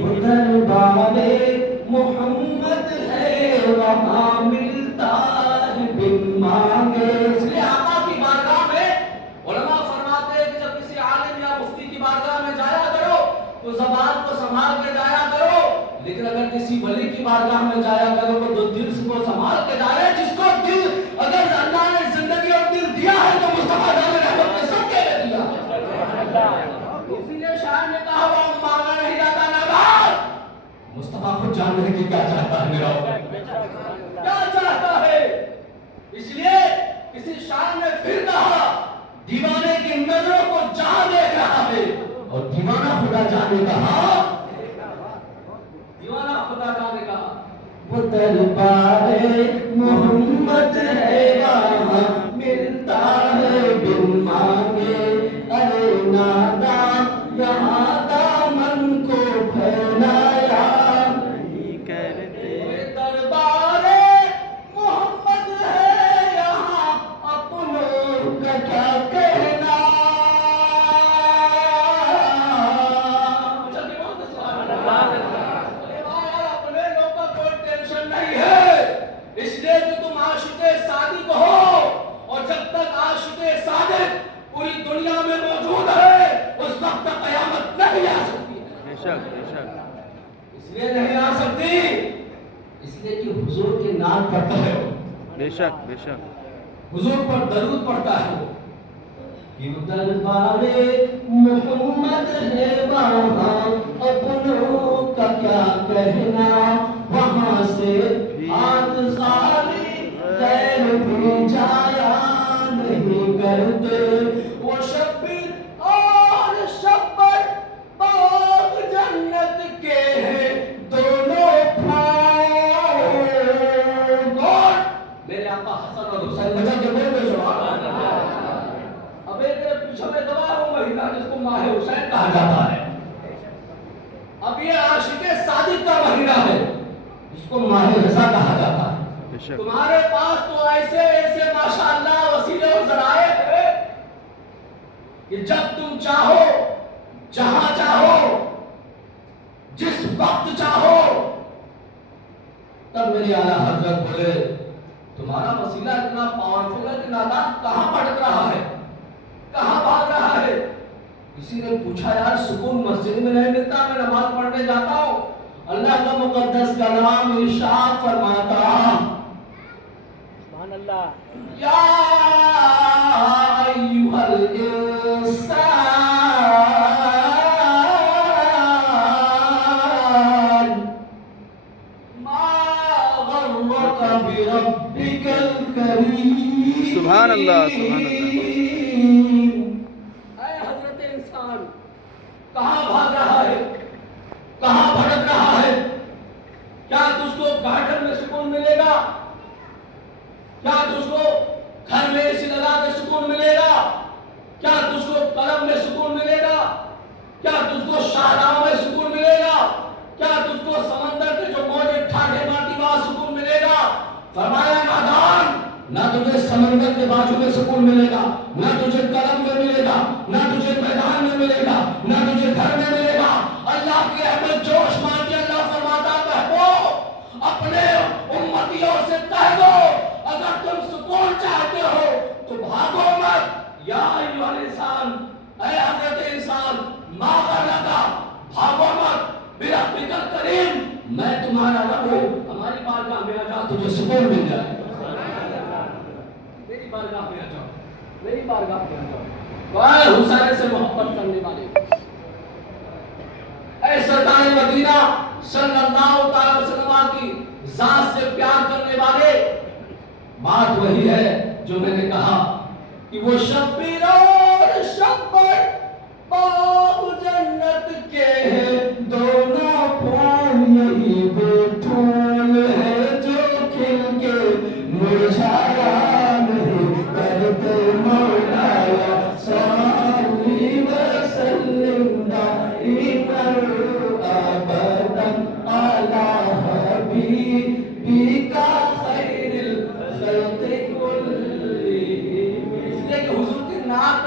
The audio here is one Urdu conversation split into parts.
وہ دربار محمد ہے وہاں ملتا ہے بن مانگے. اس لیے آقا کی بارگاہ میں علماء فرماتے ہیں کہ جب کسی عالم یا مفتی کی بارگاہ میں جایا کرو تو زبان کو سنبھال کے جایا کرو، لیکن اگر کسی ولی کی بارگاہ میں جایا کرو تو دل کو سنبھال کے جائے. جس کو دل اگر اللہ نے زندگی اور دل دیا ہے تو مصطفیٰ جان رحمت نے سب کے لیے دیا. اسی لیے شاعر نے کہا وہ مانگا نہیں جاتا نواب. مصطفیٰ خود جان رہے کہ کیا چاہتا ہے میرا کیا چاہتا ہے. اس لیے کسی شاعر نے پھر کہا دیوانے کی نظروں کو جہاں دیکھ رہا ہے اور دیوانہ خدا جانے کہا. دیوانہ خدا جانے کہا وہ دربار محمد ہے وہاں ملتا ہے بن مانگے. ارے نادان یہاں دامن کو پھیلایا نہیں کرتے. دربار محمد ہے یہاں اپنوں کا کیا کہنا. اس لیے کہ تم عاشق صادق ہو اور جب تک عاشق صادق پوری دنیا میں موجود ہے اس وقت تک قیامت نہیں آ سکتی. بے شک بے شک. اس لیے نہیں آ سکتی اس لیے کہ حضور کے نام پڑھتا ہے وہ. بے شک بے شک. حضور پر درود پڑھتا ہے وہ. یہ دربار محمد ہے وہاں اپنوں کا کیا کہنا. وہاں سے ہاتھ خالی غیر بھی جایا نہیں کرتے. وہ شبیر اور شبر باغ جنت کے ہیں دونوں پھول. میرے آقا حسن اور حسین بچہ کے بول میں سبحان اللہ. اب ایک پیچھے میں گواہ ہوں مہینہ جس کو ماہ حسین کہا جاتا ہے. اب یہ عاشق صادق کا مہینہ ہے جس کو ماہ رضا کہا جاتا ہے. تمہارے پاس تو ایسے ایسے ماشاءاللہ وسیلے اور ذرائع ہیں کہ جب تم چاہو جہاں چاہو جس وقت چاہو تب میری اعلیٰ حضرت بولے تمہارا وسیلہ اتنا پاورفل ہے کہ نادان کہاں بھٹک رہا ہے کہاں بھاگ رہا ہے. کسی نے پوچھا یار سکون مسجد میں نہیں ملتا میں نماز پڑھنے جاتا ہوں. اللہ کا مقدس کلام ارشاد فرماتا سبحان اللہ یا ایھا الانسان ما غرک بربک الکریم. سبحان اللہ سبحان اللہ. اے حضرت انسان کہاں بھاگ رہا ہے کہاں بھٹک رہا ہے. کیا تجھ کو گارڈن میں سکون ملے گا؟ کیا تجھ کو گھر میں اے سی لگا کے سکون ملے گا؟ کیا تجھ کو قلم میں سکون ملے گا؟ کیا تجھ کو شاہراہوں میں سکون ملے گا؟ کیا تجھ کو سمندر کے جو موجے ٹھاٹھے مارتی وہاں سکون ملے گا؟ فرمایا نادان نہ تجھے سمندر کے بازو میں سکون ملے گا نہ تجھے قلم میں ملے گا نہ تجھے میدان میں ملے گا نہ تجھے گھر میں ملے گا. اللہ کی احمد جوش مان کے اللہ فرماتا کہو اپنے امتیوں سے کہہ دو اگر تم سکون چاہتے ہو تو بھاگو مت. یا ایھا الانسان اے حضرت انسان ما غرک بھاگو مت بربک الکریم میں تمہارا رب ہوں. ہماری بارگاہ میں آ جا تجھے سکون مل جائے. میری بارگاہ میں آ جاؤ میری بارگاہ میں آ جاؤ. تو اے حسین سے محبت کرنے والے اے سرکار مدینہ صلی اللہ علیہ وسلم کی ذات سے پیار کرنے والے بات وہی ہے جو میں نے کہا کہ وہ شبیر اور شبر باغ جنت کے ہیں دونوں پھول یہی وہ پھول ہے جو کھل کے مرجھایا نہیں کرتے. مولایا صلی وسلم دائما ابدا علی حبیبک خیر الخلق کلہم. اس لیے کہ حضور کے نام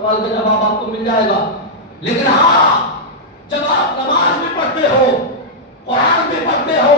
سوال کا جواب آپ کو مل جائے گا. لیکن ہاں جب آپ نماز بھی پڑھتے ہو, قرآن بھی پڑھتے ہو,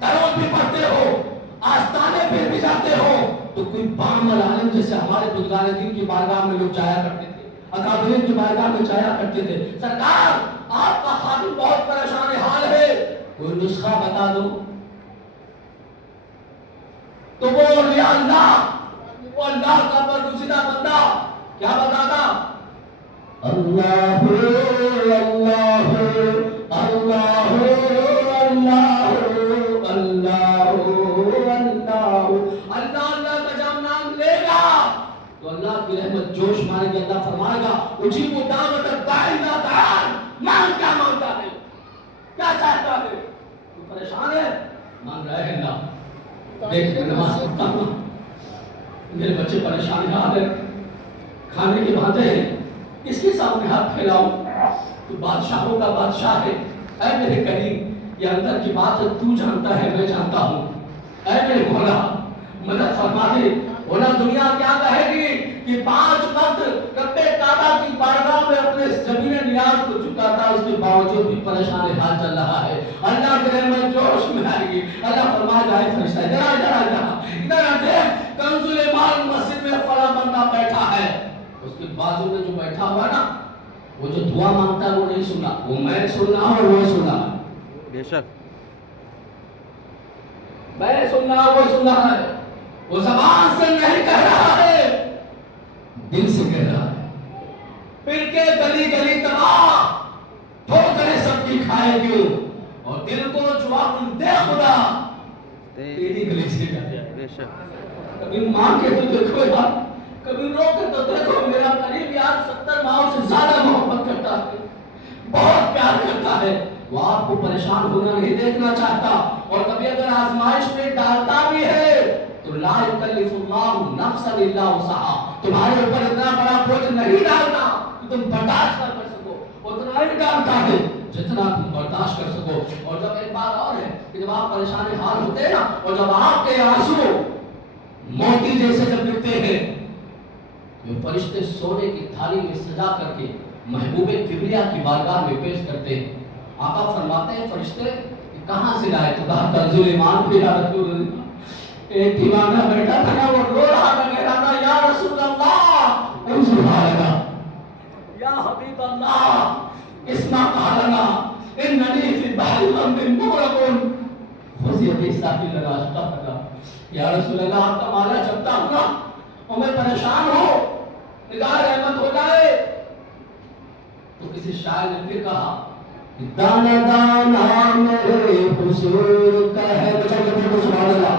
درود بھی پڑھتے ہو, آستانے پھر بھی جاتے ہو, تو کوئی بامل عالم جیسے ہمارے بزرگان دین کی بارگاہ میں لوگ جایا کرتے تھے, اکابرین کی بارگاہ میں جایا کرتے تھے, سرکار آپ کا خادم بہت پریشان حال ہے, کوئی نسخہ بتا دو. تو وہ اولیاء اللہ, وہ اللہ کا برگزیدہ بندہ کیا بتاتا؟ اللہ اللہ اللہ اللہ اللہ اللہ اللہ کا جب نام لے گا تو اللہ کی رحمت جوش مارے گی. اللہ فرمائے گا اجیب دعوت الداعی اذا دعان. مانگ کیا مانگتا ہے, کیا چاہتا ہے؟ تو پریشان ہے, مانگ رہا ہے اللہ. دیکھ میں نماز پڑھتا ہوں, میرے بچے پریشان حال ہے, کھانے کے بھانتے ہیں, کس کے سامنے ہاتھ پھیلاؤں؟ تو بادشاہوں کا بادشاہ ہے. اے میرے کریم, یہ اندر کی بات ہے, تو جانتا ہے, میں جانتا ہوں. اے میرے مولا مدد فرما دے. ورنہ دنیا کیا کہے گی کہ 5 وقت رب کعبہ کی بارگاہ میں اپنے زمین نیاز کو چکاتا, اس کے باوجود بھی پریشان حال چل رہا ہے. اللہ کی رحمت جوش میں آئے گی. اللہ فرمائے گا اے فرشتہ ادھر ادھر دیکھ, کنز ایمان مسجد میں فلاں بندہ بیٹھا ہے. اس کے بازو میں جو بیٹھا ہوا نا, وہ جو دعا مانگتا ہے وہ نہیں سنا, وہ میں سننا اور وہ سنا. بے شک میں سننا وہ سننا ہے. وہ زبان سے نہیں کہہ رہا ہے, دل سے کہہ رہا ہے. پھر کے گلی گلی تباہ, ٹھوکریں سب کی کھائے کیوں, اور دل کو جواب دے خدا تیری گلی سے کہہ. بے شک کبھی ماں کے تو دیکھو یار, کبھی رو کے تو دیکھو. میرا قریب یار 70 ماؤں سے زیادہ محبت کرتا ہے, بہت پیار کرتا ہے. وہ آپ کو پریشان ہونا نہیں دیکھنا چاہتا. اور کبھی اگر آزمائش میں ڈالتا بھی ہے تو لا یکلف اللہ نفسا الا وسعها, تمہارے اوپر اتنا بڑا بوجھ نہیں ڈالتا کہ تم برداشت کر سکو, اتنا ہی ڈالتا ہے جتنا تم برداشت کر سکو. اور جب ایک بات اور ہے کہ جب آپ پریشان حال ہوتے ہیں نا, اور جب آپ کے آنسو موتی جیسے جب گرتے ہیں, تو فرشتے سونے کی تھالی میں سجا کر کے محبوب کبریا کی بارگاہ میں پیش کرتے ہیں. آقا فرماتے ہیں فرشتے کہاں سے لائے؟ تو کہا کنز ایمان پہ یا رسول اللہ. ایک دیوانہ بیٹا تھا نا, وہ رو رہا تھا, کہہ رہا تھا یا رسول اللہ انظر حالنا, یا حبیب اللہ اسمع قالنا, اننی فی البحر غمر مغرق خذ یدی ساحل اشتاقنا. یا رسول اللہ آپ کا مالا جبتا ہوں نا, اور میں پریشان ہوں, نگاہ رحمت ہو جائے. تو کسی شاعر نے پھر کہا دانا دانا میرے حضور کا ہے, سبحان اللہ.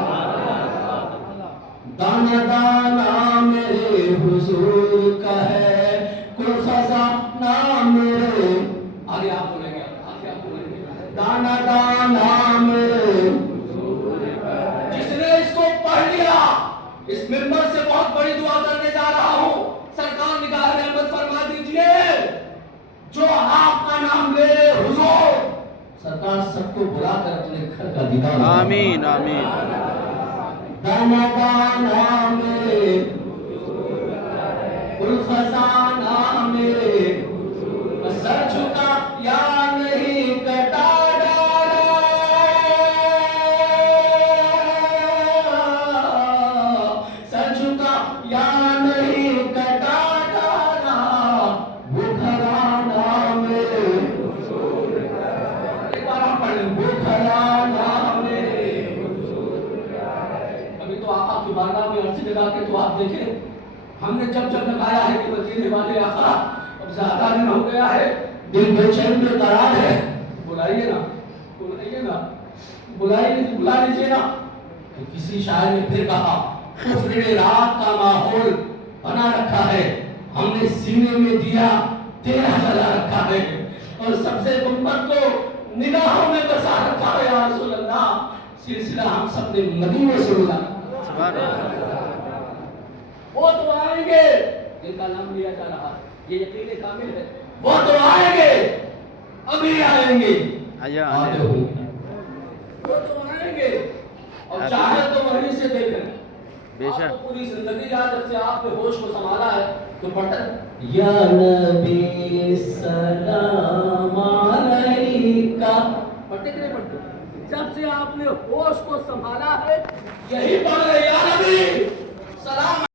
دانا دانا میرے حضور کا ہے, کل خزانہ میرے, آگے آپ بولیں گے, آگے آپ بولیں گے, دانا دانا میرے حضور کا ہے. جس نے اس کو پڑھ لیا, اس منبر سے بہت بڑی دعا کرنے جا رہا ہوں, سرکار نگاہ رحمت فرما دیجئے. جو آپ کا نام لے حضور, سرکار سب کو بلا کر اپنے گھر کا دیدار. آمین آمین. دانا دانا میرے کل خزانہ میرے, سر جھکا یا نہیں کٹا ڈالا, سر جھکا یا نہیں کٹا ڈالا, وہ گھرانہ میرے, ایک بار آپ پڑھ لیں, وہ گھرانہ میرے. ابھی تو آقا کی بارگاہ میں عرصی لگا کے تو آپ دیکھیں, ہم نے جب جب لگایا ہے کہ مدینے والے آقا اب زیادہ دن ہو گیا ہے, دل بے چین بے قرار ہے, بلائیے نا, بلائیے نا, بلا لیجیے نا. تو کسی شاعر نے پھر کہا کفر رات کا ماحول بنا رکھا ہے, ہم نے سینے میں دیا تیرا جلا رکھا ہے, اور سب سے گنبد کو نگاہوں میں بسا رکھا ہے. یا رسول اللہ سلسلہ ہم سب نے مدینے سے ملا. وہ تو آئیں گے جن کا نام لیا جا رہا ہے, یہ یقین کامل ہے, وہ تو آئیں گے, ابھی آئیں گے, آتے ہوں گے, وہ تو آئیں گے, اور چاہے تو وہیں سے دیکھیں. بے شک آپ کو پوری زندگی یاد جب سے آپ نے ہوش کو سنبھالا ہے تو پڑھتا ہے یا نبی سلام علیکہ. پڑھتے کہ نہیں پڑھتے؟ جب سے آپ نے ہوش کو سنبھالا ہے یہی پڑھ رہے یا نبی سلام